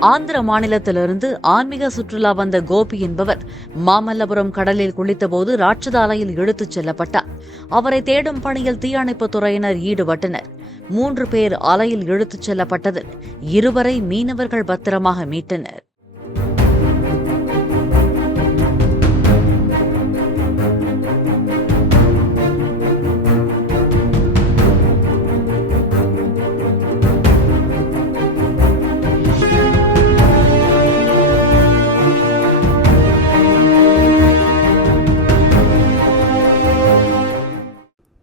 ஆந்திர மாநிலத்திலிருந்து ஆன்மீக சுற்றுலா வந்த கோபி என்பவர் மாமல்லபுரம் கடலில் குளித்தபோது ராட்சத அலையில் இழுத்துச் செல்லப்பட்டார். அவரை தேடும் பணியில் தீயணைப்புத் துறையினர் ஈடுபட்டனர். மூன்று பேர் அலையில் இழுத்துச் செல்லப்பட்டதில் இருவரை மீனவர்கள் பத்திரமாக மீட்டனர்.